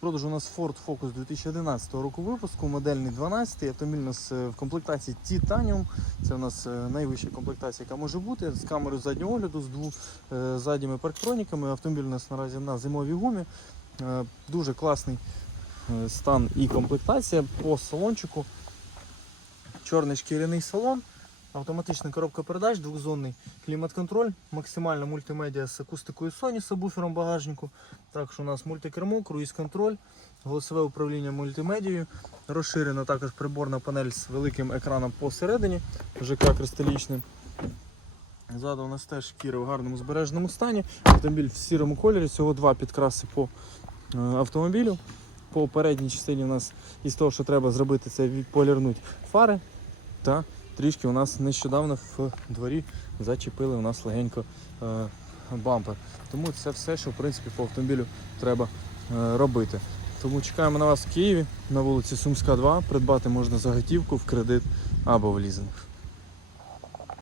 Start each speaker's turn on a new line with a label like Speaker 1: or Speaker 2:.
Speaker 1: продажу у нас Ford Focus 2011 року випуску, модельний 12 Автомобіль у нас е, в комплектації Titanium. Це у нас е, найвища комплектація, яка може бути, з камерою заднього огляду, з двох е, задніми парктроніками. Автомобіль у нас наразі на зимовій гумі. Дуже класний стан і комплектація по салончику. Чорний шкіряний салон, автоматична коробка передач, двохзонний клімат-контроль, максимальна мультимедіа з акустикою Sony з буфером багажнику. Також у нас мультикермо, круїз-контроль, голосове управління мультимедією. Розширена також приборна панель з великим екраном посередині, ЖК кристалічним. Ззаду у нас теж шкіра в гарному збереженому стані. Автомобіль в сірому кольорі, всього два підкраси по е, автомобілю. По передній частині у нас із того, що треба зробити, це відполірнути фари. Та трішки у нас нещодавно в дворі зачепили у нас легенько е, бампер. Тому це все, що в принципі по автомобілю треба е, робити. Тому чекаємо на вас в Києві на вулиці Сумська, 2. Придбати можна за готівку в кредит або в лізинг.